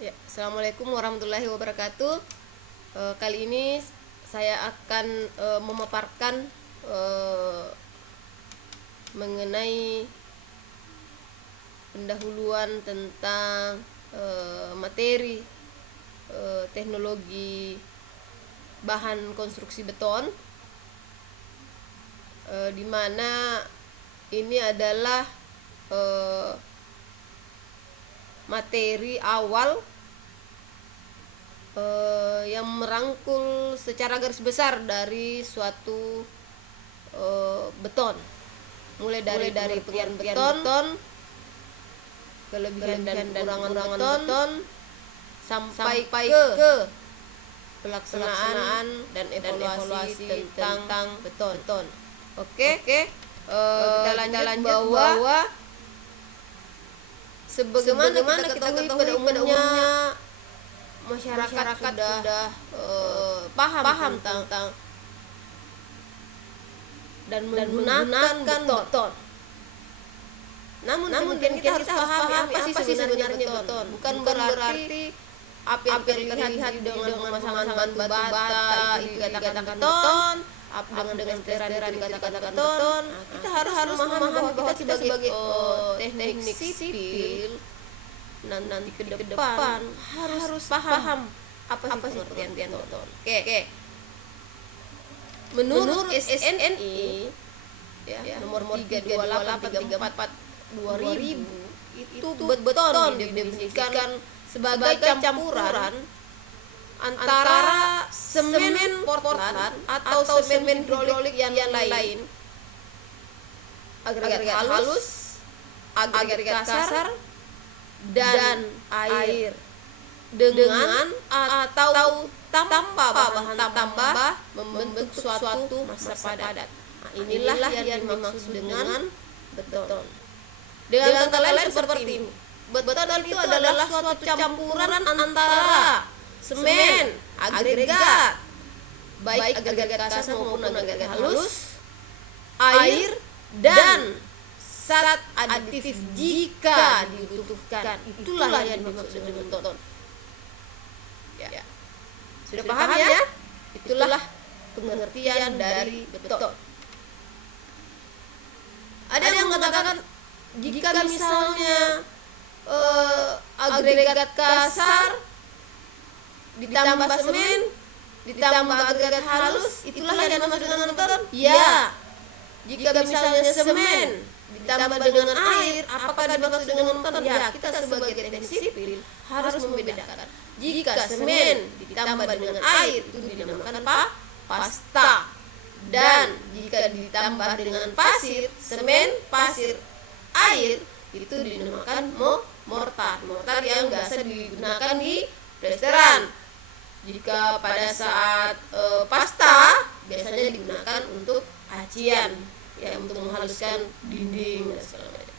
Ya, Assalamualaikum warahmatullahi wabarakatuh. Kali ini saya akan memaparkan eh, mengenai pendahuluan tentang materi teknologi bahan konstruksi beton, di mana ini adalah eh, materi awal yang merangkul secara garis besar dari suatu beton, mulai dari pengertian beton, kelebihan dan kekurangan beton, sampai ke pelaksanaan dan evaluasi tentang beton. Oke. Kita lanjut bahwa sebagaimana kita ketahui pada umumnya masyarakat sudah paham tentang dan menggunakan beton. Namun kita harus pahami apa sih sebenarnya beton. Bukan berarti apa yang terlihat dengan pemasangan batu bata itu dikatakan beton, dengan steran dikatakan beton. Kita harus memahami bahwa kita sebagai teknik sipil nanti ke depan harus paham apa sih pengertian beton. Oke. Menurut SNI nomor 32834/2000 itu beton didefinisikan sebagai campuran antara semen Portland atau semen hidrolik yang lain, agregat halus, agregat kasar, dan air dengan atau tanpa bahan tambah membentuk suatu massa padat. Nah, inilah yang dimaksud dengan beton. Dengan kata lain seperti ini, beton itu adalah suatu campuran antara semen, agregat, baik agregat kasar maupun agregat halus, air, dan zat aditif jika dibutuhkan. Itulah yang dimaksud dengan beton. Ya. Sudah paham ya? Itulah pengertian dari beton. Ada yang mengatakan jika misalnya agregat kasar ditambah semen ditambah agregat halus, itulah yang dimaksud dengan beton. Ya. Jika misalnya semen ditambah dengan air, apakah dimaksud dengan beton? Ya, kita sebagai teknik sipil harus membedakan. Jika semen ditambah dengan air itu dinamakan pasta, dan jika ditambah dengan pasir, semen, pasir, air itu dinamakan mortar yang biasa digunakan di restoran. Jika pada saat pasta biasanya digunakan untuk acian, ya, untuk menghaluskan dinding dan segala macam.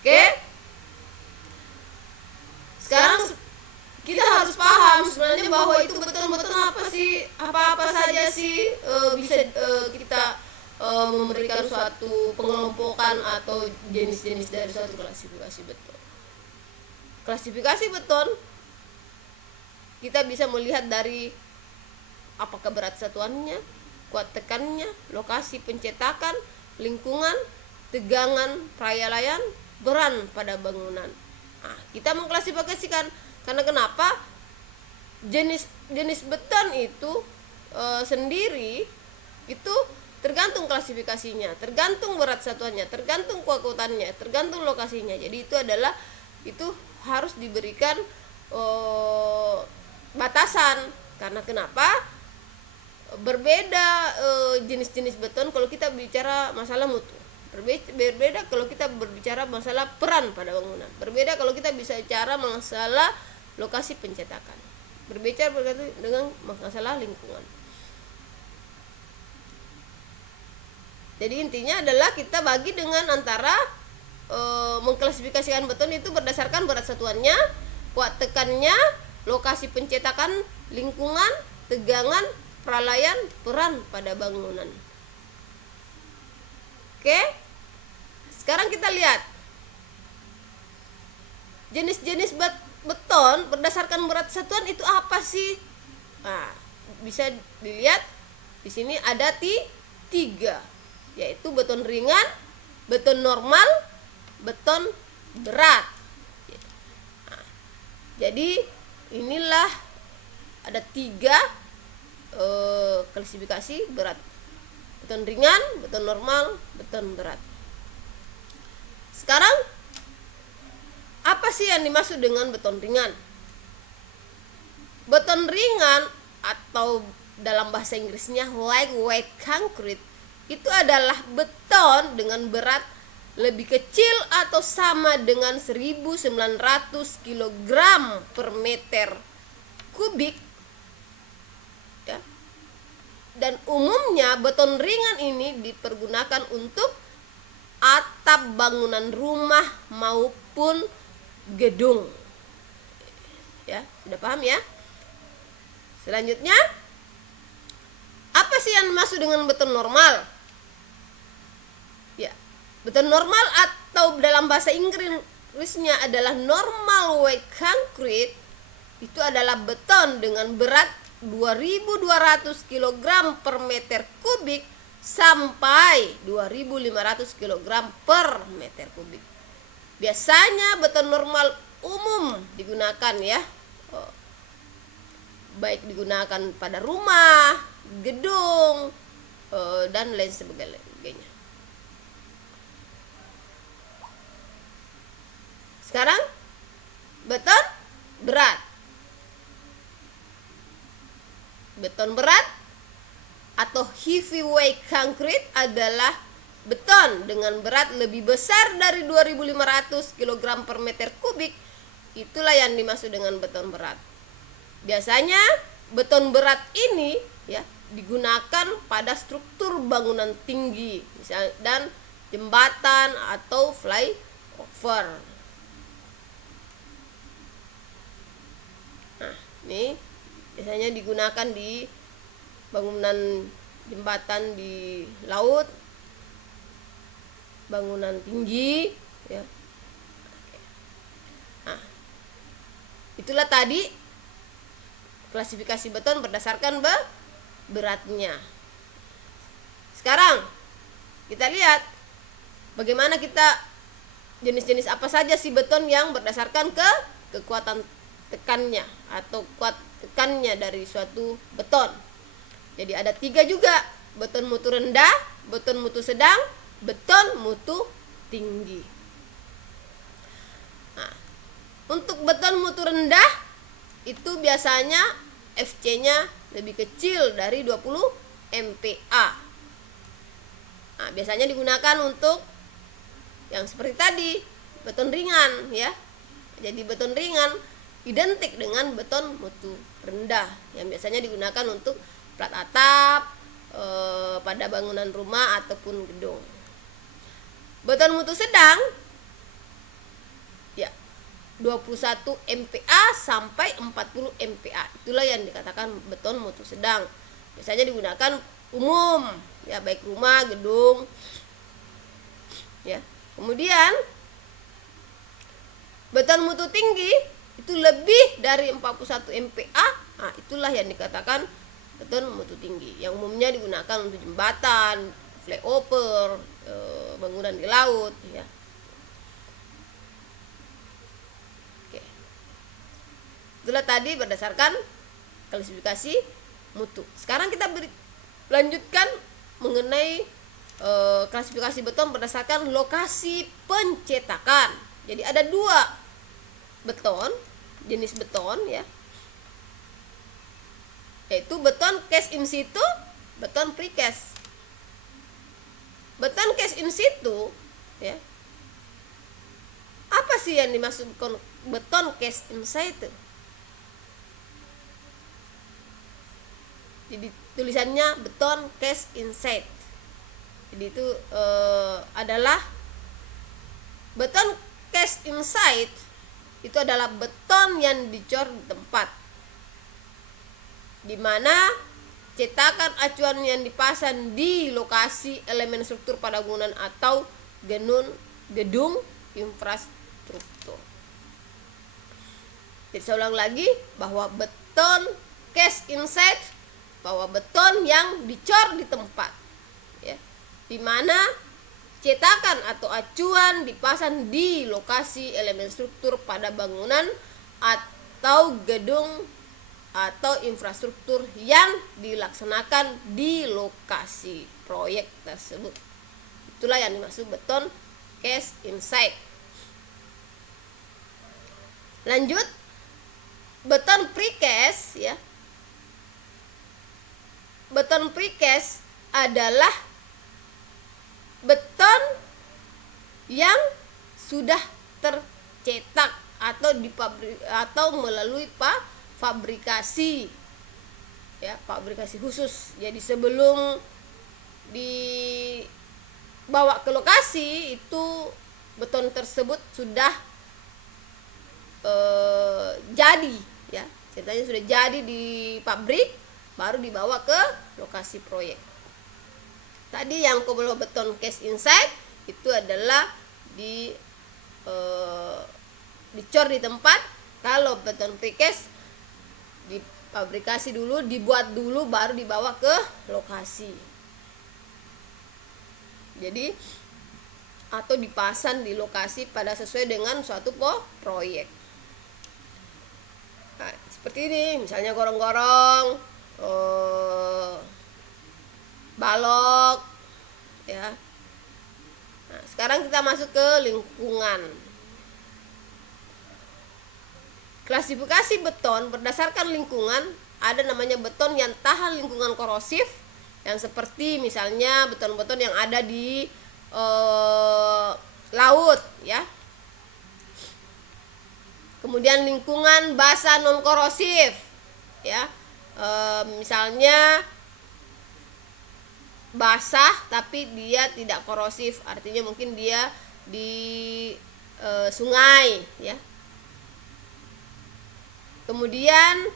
Oke. Sekarang kita harus paham sebenarnya bahwa itu beton apa saja sih bisa kita memberikan suatu pengelompokan atau jenis-jenis dari suatu klasifikasi beton. Klasifikasi beton kita bisa melihat dari apakah berat satuannya, kuat tekannya, lokasi pencetakan, lingkungan, tegangan, perayaan, beran pada bangunan. Nah, kita mengklasifikasikan karena kenapa jenis beton itu sendiri itu tergantung klasifikasinya, tergantung berat satuannya, tergantung kekuatannya, tergantung lokasinya. Jadi itu harus diberikan batasan. Karena kenapa berbeda jenis-jenis beton kalau kita bicara masalah mutu, berbeda kalau kita berbicara masalah peran pada bangunan, berbeda kalau kita bisa bicara masalah lokasi pencetakan, berbeda dengan masalah lingkungan. Jadi intinya adalah kita bagi dengan antara mengklasifikasikan beton itu berdasarkan berat satuannya, kuat tekannya, lokasi pencetakan, lingkungan, tegangan, peralaian, peran pada bangunan. Oke. Sekarang kita lihat jenis-jenis beton berdasarkan berat satuan itu apa sih? Nah, bisa dilihat di sini ada tiga, yaitu beton ringan, beton normal, beton berat. Nah, jadi inilah ada tiga klasifikasi berat: beton ringan, beton normal, beton berat. Sekarang apa sih yang dimaksud dengan beton ringan? Beton ringan atau dalam bahasa Inggrisnya lightweight concrete itu adalah beton dengan berat lebih kecil atau sama dengan 1900 kg per meter kubik, ya. Dan umumnya beton ringan ini dipergunakan untuk atap bangunan rumah maupun gedung. Ya, sudah paham ya? Selanjutnya, apa sih yang dimaksud dengan beton normal? Ya, beton normal atau dalam bahasa Inggrisnya adalah normal weight concrete itu adalah beton dengan berat 2200 kg per meter kubik sampai 2500 kg per meter kubik. Biasanya beton normal umum digunakan, ya, baik digunakan pada rumah, gedung, dan lain sebagainya. Sekarang beton berat. Beton berat atau heavyweight concrete adalah beton dengan berat lebih besar dari 2500 kg per meter kubik. Itulah yang dimaksud dengan beton berat. Biasanya beton berat ini, ya, digunakan pada struktur bangunan tinggi, misal dan jembatan atau flyover. Nah, ini biasanya digunakan di bangunan jembatan di laut, bangunan tinggi, ya. Nah, itulah tadi klasifikasi beton berdasarkan beratnya. Sekarang kita lihat bagaimana kita jenis-jenis apa saja sih beton yang berdasarkan kekuatan tekannya atau kuat tekannya dari suatu beton. Jadi ada 3 juga: beton mutu rendah, beton mutu sedang, beton mutu tinggi. Nah, untuk beton mutu rendah itu biasanya FC-nya lebih kecil dari 20 MPa. Nah, biasanya digunakan untuk yang seperti tadi, beton ringan, ya. Jadi beton ringan identik dengan beton mutu rendah yang biasanya digunakan untuk plat atap pada bangunan rumah ataupun gedung. Beton mutu sedang, ya, 21 MPa sampai 40 MPa. Itulah yang dikatakan beton mutu sedang. Biasanya digunakan umum, ya, baik rumah, gedung, ya. Kemudian beton mutu tinggi itu lebih dari 41 MPa. Nah, itulah yang dikatakan beton mutu tinggi, yang umumnya digunakan untuk jembatan, flyover, bangunan di laut, ya. Oke. Itulah tadi berdasarkan klasifikasi mutu. Sekarang kita lanjutkan mengenai klasifikasi beton berdasarkan lokasi pencetakan. Jadi ada 2 beton, jenis beton, ya, yaitu beton cast in situ, beton precast. Beton cast in situ, ya, apa sih yang dimaksud beton cast in situ? Jadi tulisannya beton cast inside. Jadi itu adalah beton cast inside itu adalah beton yang dicor di tempat, di mana cetakan acuan yang dipasang di lokasi elemen struktur pada bangunan atau gedung infrastruktur. Jadi saya ulang lagi bahwa beton cast inside, bahwa beton yang dicor di tempat, ya, di mana cetakan atau acuan dipasang di lokasi elemen struktur pada bangunan atau gedung atau infrastruktur yang dilaksanakan di lokasi proyek tersebut. Itulah yang dimaksud beton cast inside. Lanjut, beton precast, ya. Beton precast adalah beton yang sudah tercetak atau melalui fabrikasi, ya, fabrikasi khusus. Jadi sebelum dibawa ke lokasi itu beton tersebut sudah jadi, ya, ceritanya sudah jadi di pabrik, baru dibawa ke lokasi proyek. Tadi yang kalau beton cast inside itu adalah dicor di tempat. Kalau beton precast difabrikasi dulu, dibuat dulu, baru dibawa ke lokasi. Jadi atau dipasang di lokasi pada sesuai dengan suatu proyek. Nah, seperti ini, misalnya gorong-gorong, balok, ya. Nah, sekarang kita masuk ke lingkungan. Klasifikasi beton berdasarkan lingkungan, ada namanya beton yang tahan lingkungan korosif, yang seperti misalnya beton-beton yang ada di laut, ya. Kemudian lingkungan basah non korosif, ya. Misalnya basah tapi dia tidak korosif, artinya mungkin dia di sungai, ya. Kemudian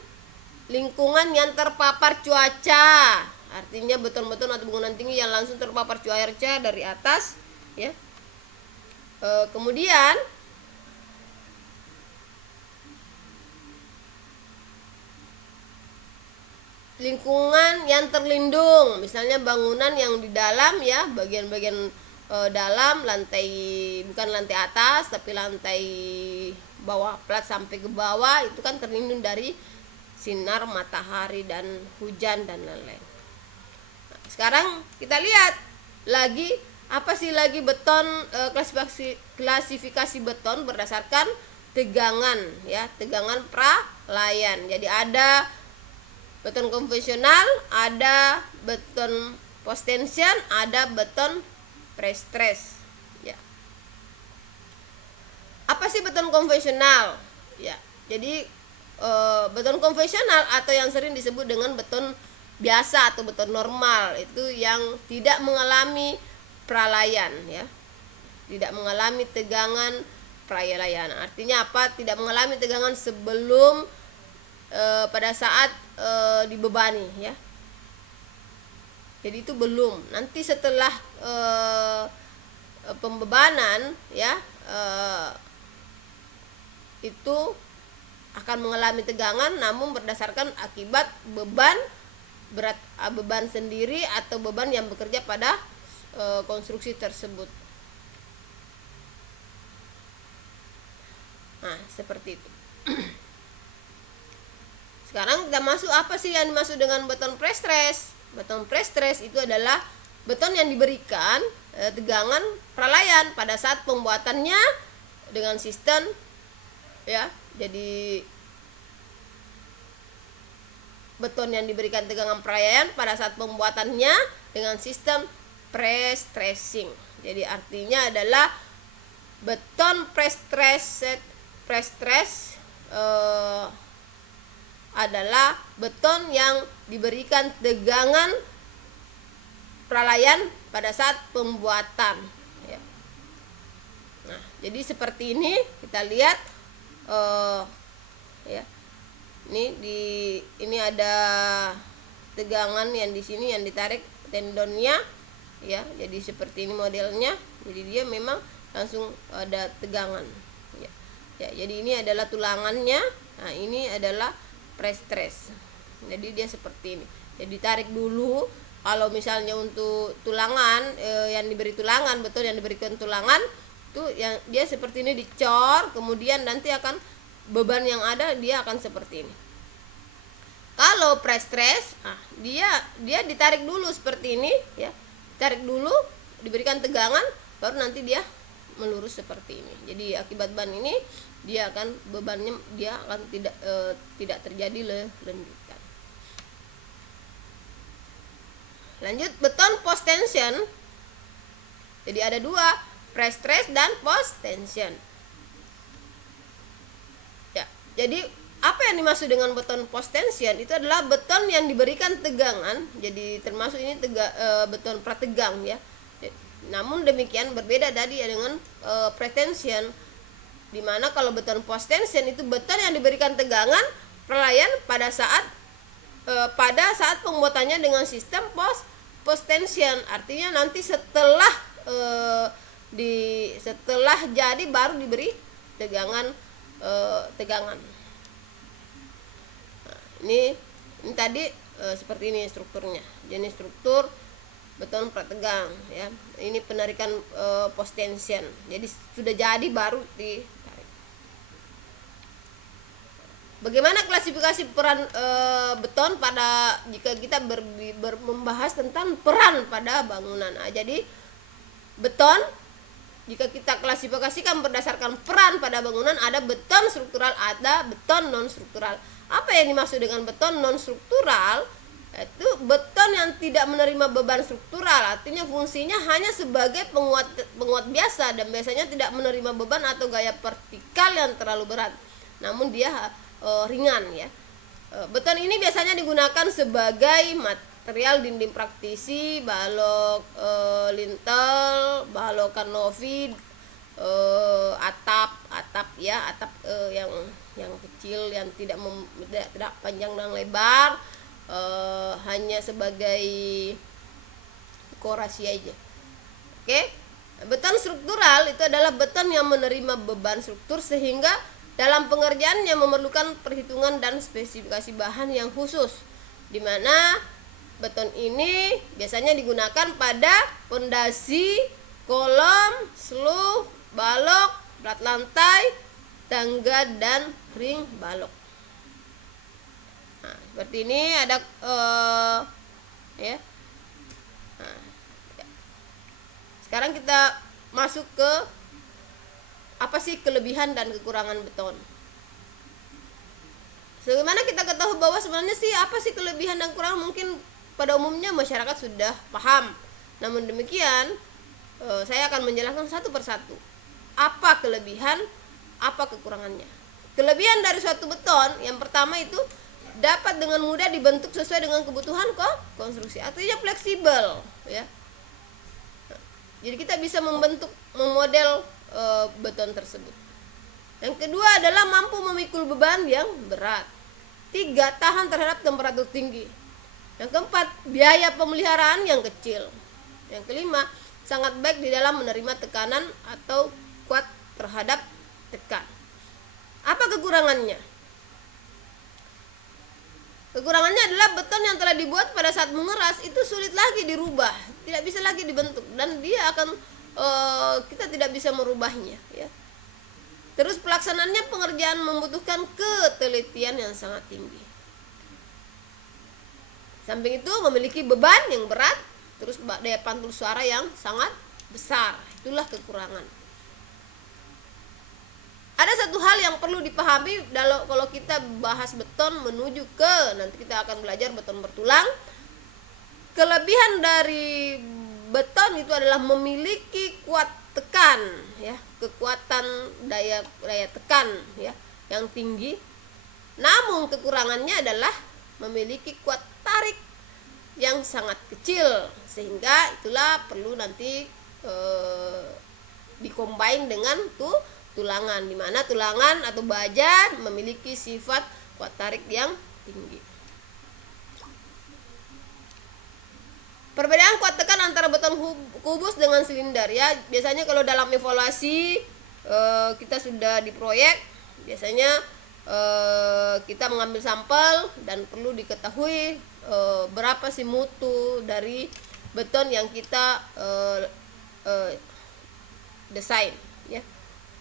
lingkungan yang terpapar cuaca, artinya beton-beton atau bangunan tinggi yang langsung terpapar cuaca dari atas, ya. Kemudian lingkungan yang terlindung, misalnya bangunan yang di dalam, ya, bagian-bagian dalam, lantai, bukan lantai atas tapi lantai bawah, plat sampai ke bawah, itu kan terlindung dari sinar matahari dan hujan dan lain-lain. Nah, sekarang kita lihat lagi apa sih lagi beton, klasifikasi beton berdasarkan tegangan, ya, tegangan pralayan. Jadi ada beton konvensional, ada beton post tension, ada beton pre-stress, ya. Apa sih beton konvensional? Ya, jadi beton konvensional atau yang sering disebut dengan beton biasa atau beton normal itu yang tidak mengalami pralayan, ya, tidak mengalami tegangan pralayan. Artinya apa? Tidak mengalami tegangan sebelum pada saat dibebani, ya. Jadi itu belum. Nanti setelah pembebanan, ya, itu akan mengalami tegangan, namun berdasarkan akibat beban berat, beban sendiri atau beban yang bekerja pada konstruksi tersebut. Nah, seperti itu. Sekarang kita masuk, apa sih yang dimaksud dengan beton pre-stress? Beton pre-stress itu adalah beton yang diberikan tegangan pralayan pada saat pembuatannya dengan sistem, ya. Jadi beton yang diberikan tegangan pralayan pada saat pembuatannya dengan sistem pre-stressing. Jadi artinya adalah beton pre-stress adalah beton yang diberikan tegangan pralayan pada saat pembuatan, ya. Nah, jadi seperti ini kita lihat, ya. Ini ada tegangan yang di sini yang ditarik tendonnya, ya. Jadi seperti ini modelnya. Jadi dia memang langsung ada tegangan, ya. ya. Jadi ini adalah tulangannya. Nah, ini adalah pre-stress. Jadi dia seperti ini. Jadi tarik dulu. Kalau misalnya untuk tulangan, yang diberi tulangan, beton yang diberikan tulangan itu yang dia seperti ini dicor, kemudian nanti akan beban yang ada dia akan seperti ini. Kalau pre-stress, dia ditarik dulu seperti ini ya. Tarik dulu, diberikan tegangan, baru nanti dia melurus seperti ini. Jadi akibat ban ini dia akan bebannya dia akan tidak terjadi lendutan. Lanjut, beton post tension. Jadi ada dua, pre-stress dan post tension. Ya, jadi apa yang dimaksud dengan beton post tension? Itu adalah beton yang diberikan tegangan. Jadi termasuk ini beton prategang ya. Namun demikian berbeda tadi ya dengan pretension, dimana kalau beton post tension itu beton yang diberikan tegangan perlayan pada saat pembuatannya dengan sistem post tension. Artinya nanti setelah jadi baru diberi tegangan. Nah, ini tadi seperti ini strukturnya. Jenis struktur beton prategang ya. Ini penarikan post tension. Jadi sudah jadi baru ditarik. Bagaimana klasifikasi peran beton pada jika kita membahas tentang peran pada bangunan. Nah, jadi beton jika kita klasifikasikan berdasarkan peran pada bangunan, ada beton struktural, ada beton non struktural. Apa yang dimaksud dengan beton non struktural? Itu beton yang tidak menerima beban struktural, artinya fungsinya hanya sebagai penguat biasa dan biasanya tidak menerima beban atau gaya vertikal yang terlalu berat, namun dia ringan ya. Beton ini biasanya digunakan sebagai material dinding praktisi, balok lintel, balok kanopi, atap yang kecil yang tidak panjang dan lebar. Hanya sebagai dekorasi aja. Oke. Beton struktural itu adalah beton yang menerima beban struktur sehingga dalam pengerjaannya memerlukan perhitungan dan spesifikasi bahan yang khusus, di mana beton ini biasanya digunakan pada pondasi, kolom, sluh, balok, plat lantai, tangga dan ring balok. Nah, seperti ini ada ya. Nah, ya. Sekarang kita masuk ke apa sih kelebihan dan kekurangan beton. Sebagaimana kita ketahui bahwa sebenarnya sih apa sih kelebihan dan kekurangan, mungkin pada umumnya masyarakat sudah paham. Namun demikian, saya akan menjelaskan satu persatu. Apa kelebihan, apa kekurangannya. Kelebihan dari suatu beton, yang pertama itu dapat dengan mudah dibentuk sesuai dengan kebutuhan konstruksi, artinya fleksibel ya. Jadi kita bisa memodel beton tersebut. Yang kedua adalah mampu memikul beban yang berat. 3, tahan terhadap temperatur tinggi. Yang keempat, biaya pemeliharaan yang kecil. Yang kelima, sangat baik di dalam menerima tekanan atau kuat terhadap tekan. Apa kekurangannya? Kekurangannya adalah beton yang telah dibuat pada saat mengeras itu sulit lagi dirubah, tidak bisa lagi dibentuk, dan dia akan kita tidak bisa merubahnya ya. Terus pelaksanaannya pengerjaan membutuhkan ketelitian yang sangat tinggi. Samping itu memiliki beban yang berat, terus daya pantul suara yang sangat besar. Itulah kekurangan. Ada satu hal yang perlu dipahami kalau kita bahas beton menuju ke nanti kita akan belajar beton bertulang. Kelebihan dari beton itu adalah memiliki kuat tekan ya, kekuatan daya tekan ya yang tinggi. Namun kekurangannya adalah memiliki kuat tarik yang sangat kecil, sehingga itulah perlu nanti dikombin dengan tulangan, di mana tulangan atau baja memiliki sifat kuat tarik yang tinggi. Perbedaan kuat tekan antara beton kubus dengan silinder ya. Biasanya kalau dalam evaluasi kita sudah di proyek, biasanya kita mengambil sampel dan perlu diketahui berapa sih mutu dari beton yang kita desain ya,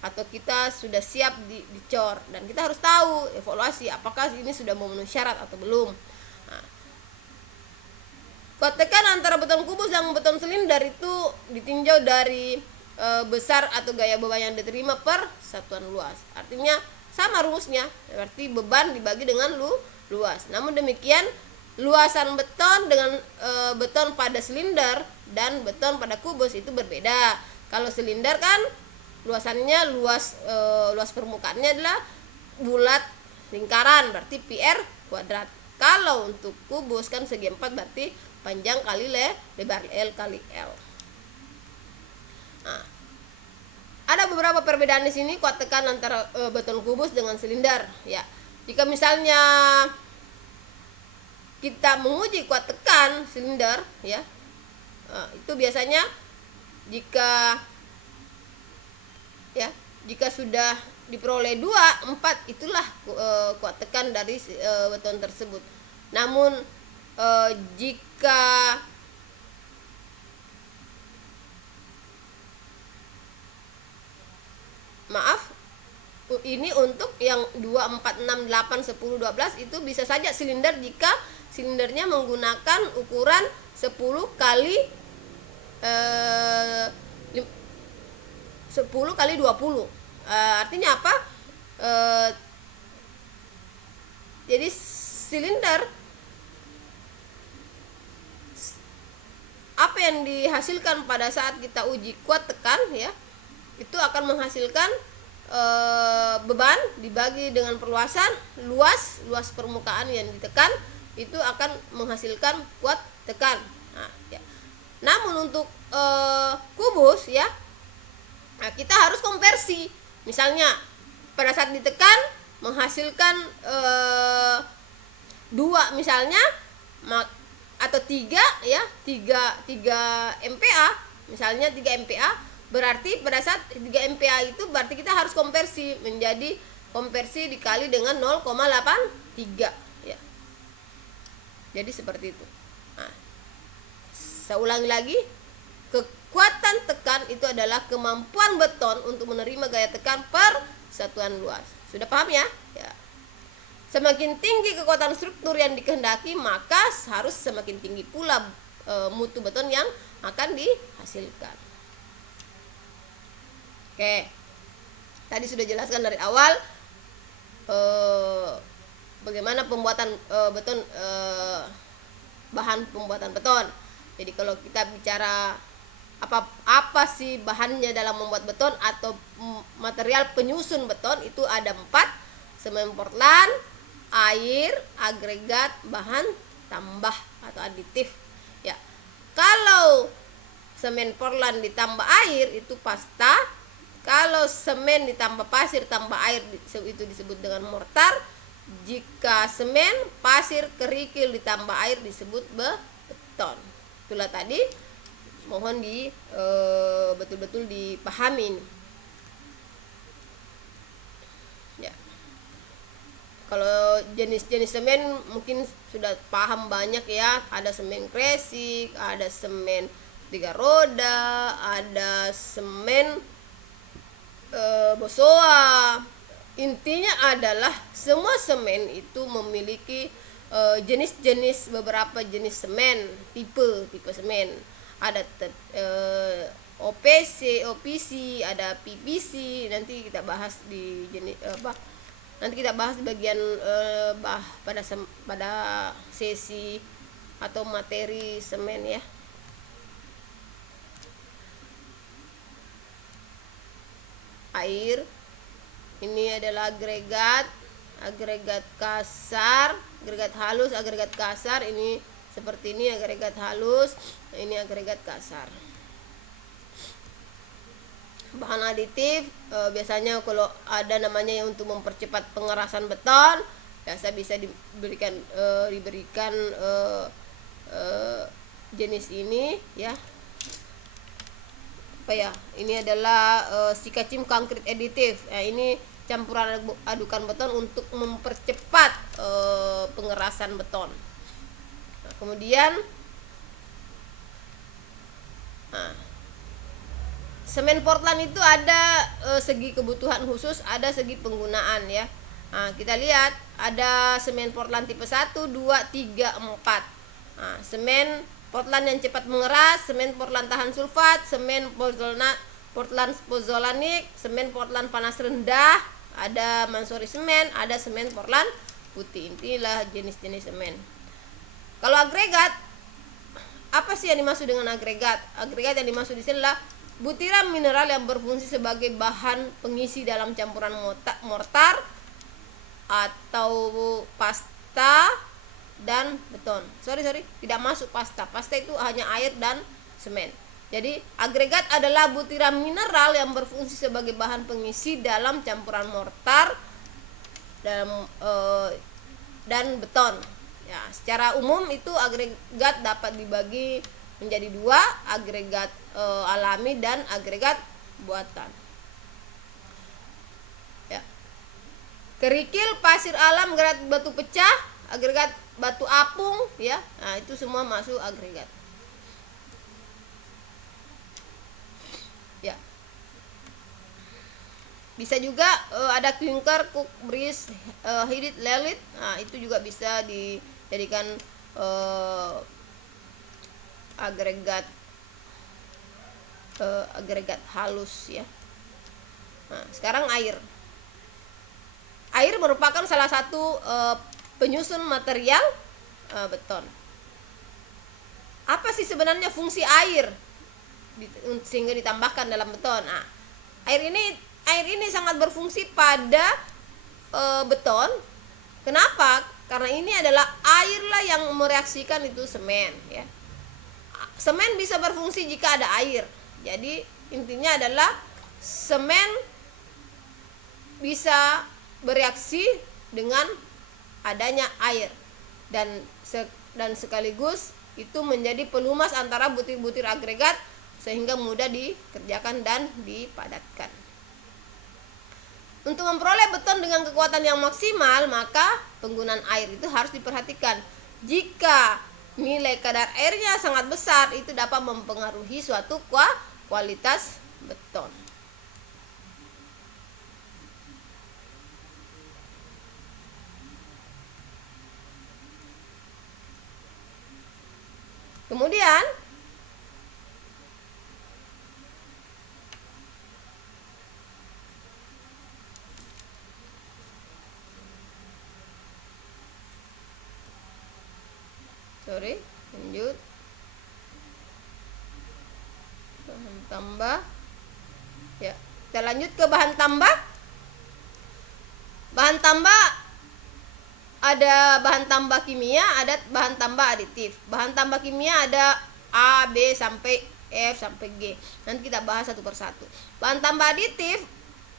atau kita sudah siap dicor, dan kita harus tahu evaluasi apakah ini sudah memenuhi syarat atau belum. Nah, kuat tekan antara beton kubus dan beton silinder itu ditinjau dari besar atau gaya beban yang diterima per satuan luas. Artinya sama rumusnya, berarti beban dibagi dengan luas. Namun demikian, luasan beton dengan beton pada silinder dan beton pada kubus itu berbeda. Kalau silinder kan luasannya luas permukaannya adalah bulat lingkaran, berarti PR kuadrat. Kalau untuk kubus kan segi 4, berarti panjang kali lebar L kali L. Nah, ada beberapa perbedaan di sini kuat tekan antara beton kubus dengan silinder ya. Jika misalnya kita menguji kuat tekan silinder ya, itu biasanya jika sudah diperoleh 2, 4 itulah kuat tekan dari beton tersebut. Namun jika ini untuk yang 2, 4, 6, 8, 10, 12 itu bisa saja silinder jika silindernya menggunakan ukuran 10 kali 20. Artinya apa? Jadi silinder apa yang dihasilkan pada saat kita uji kuat tekan ya, itu akan menghasilkan beban dibagi dengan perluasan luas permukaan yang ditekan, itu akan menghasilkan kuat tekan. Nah, ya. Namun untuk kubus ya, nah, kita harus konversi. Misalnya pada saat ditekan menghasilkan 2 misalnya, atau 3 ya, 3 MPa misalnya, 3 MPa, berarti pada saat 3 MPa itu berarti kita harus konversi menjadi konversi dikali dengan 0,83 ya. Jadi seperti itu. Nah, saya ulangi lagi, kekuatan tekan itu adalah kemampuan beton untuk menerima gaya tekan per satuan luas. Sudah paham ya? Ya. Semakin tinggi kekuatan struktur yang dikehendaki, maka harus semakin tinggi pula mutu beton yang akan dihasilkan. Oke, tadi sudah jelaskan dari awal bagaimana pembuatan beton, bahan pembuatan beton. Jadi kalau kita bicara apa sih bahannya dalam membuat beton atau material penyusun beton, itu ada 4: semen Portland, air, agregat, bahan tambah atau aditif ya. Kalau semen Portland ditambah air itu pasta. Kalau semen ditambah pasir tambah air itu disebut dengan mortar. Jika semen, pasir, kerikil ditambah air disebut beton. Itulah tadi, mohon betul-betul dipahami ini. Ya. Kalau jenis-jenis semen mungkin sudah paham banyak ya. Ada semen kresik, ada semen 3 roda, ada semen Bosoa. Intinya adalah semua semen itu memiliki jenis-jenis, beberapa jenis semen, tipe semen. Ada OPC, OPC, ada PVC. Nanti kita bahas di jenis nanti kita bahas di bagian pada sesi atau materi semen ya. Air ini adalah agregat kasar, agregat halus, agregat kasar. Ini seperti ini agregat halus, ini agregat kasar. Bahan aditif biasanya kalau ada namanya yang untuk mempercepat pengerasan beton, biasa bisa diberikan jenis ini ya. Ini adalah sikacim concrete additive. Ini campuran adukan beton untuk mempercepat pengerasan beton. Kemudian semen Portland itu ada segi kebutuhan khusus, ada segi penggunaan ya. Kita lihat ada semen Portland tipe 1, 2, 3, 4. Semen Portland yang cepat mengeras, semen Portland tahan sulfat, semen Portland pozzolanik, semen Portland panas rendah, ada Mansory semen, ada semen Portland putih. Inilah jenis-jenis semen. Kalau agregat, apa sih yang dimaksud dengan agregat? Agregat yang dimaksud di sini adalah butiran mineral yang berfungsi sebagai bahan pengisi dalam campuran mortar atau pasta dan beton. Tidak masuk pasta. Pasta itu hanya air dan semen. Jadi agregat adalah butiran mineral yang berfungsi sebagai bahan pengisi dalam campuran mortar dan beton. Ya, secara umum itu agregat dapat dibagi menjadi 2, agregat alami dan agregat buatan. Ya. Kerikil, pasir alam, agregat batu pecah, agregat batu apung ya. Itu semua masuk agregat. Ya. Bisa juga ada klinker, cook, bris, hidit, lelit. Itu juga bisa dijadikan agregat halus ya. Sekarang air merupakan salah satu penyusun material beton. Apa sih sebenarnya fungsi air sehingga ditambahkan dalam beton? Air ini sangat berfungsi pada beton. Kenapa? Karena ini adalah airlah yang mereaksikan itu semen ya. Semen bisa berfungsi jika ada air. Jadi intinya adalah semen bisa bereaksi dengan adanya air dan sekaligus itu menjadi pelumas antara butir-butir agregat sehingga mudah dikerjakan dan dipadatkan. Untuk memperoleh beton dengan kekuatan yang maksimal, maka penggunaan air itu harus diperhatikan. Jika nilai kadar airnya sangat besar, itu dapat mempengaruhi suatu kualitas beton. Kemudian lanjut bahan tambah ya. Kita lanjut ke bahan tambah. Bahan tambah ada bahan tambah kimia, ada bahan tambah aditif. Bahan tambah kimia ada A, B sampai F sampai G. Nanti kita bahas satu persatu. Bahan tambah aditif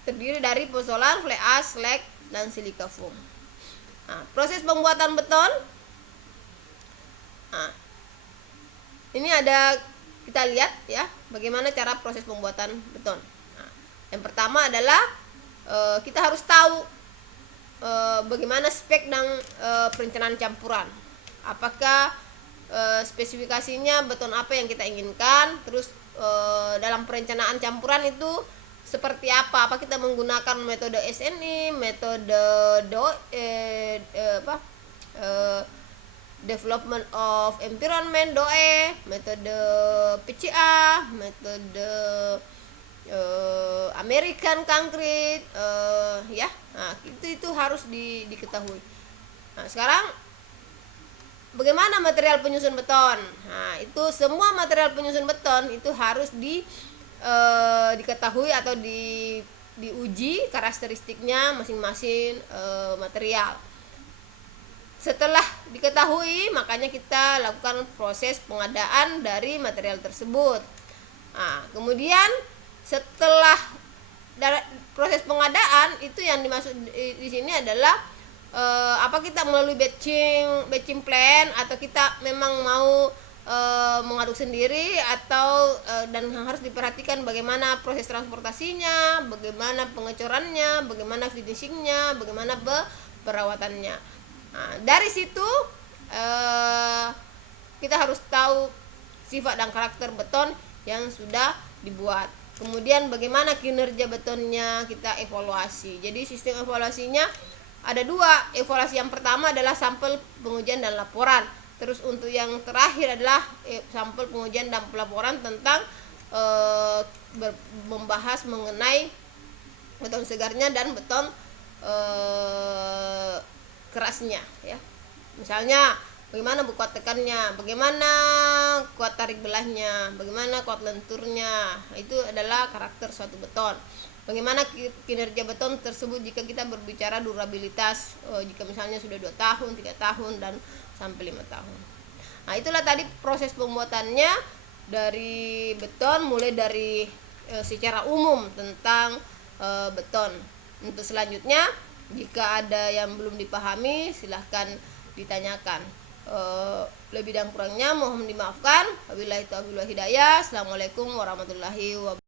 terdiri dari pozzolan, fly ash, slag, dan silika foam. Proses pembuatan beton. Ini ada, kita lihat ya bagaimana cara proses pembuatan beton. Yang pertama adalah kita harus tahu bagaimana spek dan perencanaan campuran. Apakah spesifikasinya beton apa yang kita inginkan, terus dalam perencanaan campuran itu seperti apa? Apa kita menggunakan metode SNI, metode Development of Environment DOE, metode PCA, metode American Concrete ya. Itu harus diketahui. Sekarang bagaimana material penyusun beton? Itu semua material penyusun beton itu harus diketahui atau diuji karakteristiknya masing-masing material. Setelah diketahui, makanya kita lakukan proses pengadaan dari material tersebut. Kemudian setelah proses pengadaan itu yang dimaksud di sini adalah apa kita melalui batching plan atau kita memang mau mengaduk sendiri atau dan yang harus diperhatikan bagaimana proses transportasinya, bagaimana pengecorannya, bagaimana finishingnya, bagaimana perawatannya. Nah, dari situ kita harus tahu sifat dan karakter beton yang sudah dibuat. Kemudian bagaimana kinerja betonnya kita evaluasi. Jadi sistem evaluasinya ada dua. Evaluasi yang pertama adalah sampel pengujian dan laporan. Terus untuk yang terakhir adalah sampel pengujian dan pelaporan tentang membahas mengenai beton segarnya dan beton kerasnya ya. Misalnya bagaimana kuat tekannya, bagaimana kuat tarik belahnya, bagaimana kuat lenturnya. Itu adalah karakter suatu beton. Bagaimana kinerja beton tersebut jika kita berbicara durabilitas, jika misalnya sudah 2 tahun, 3 tahun dan sampai 5 tahun. Nah, itulah tadi proses pembuatannya dari beton, mulai dari secara umum tentang beton. Untuk selanjutnya, jika ada yang belum dipahami silahkan ditanyakan. Lebih dan kurangnya mohon dimaafkan. Wabillahi taufiq wal hidayah. Assalamualaikum warahmatullahi wabarakatuh.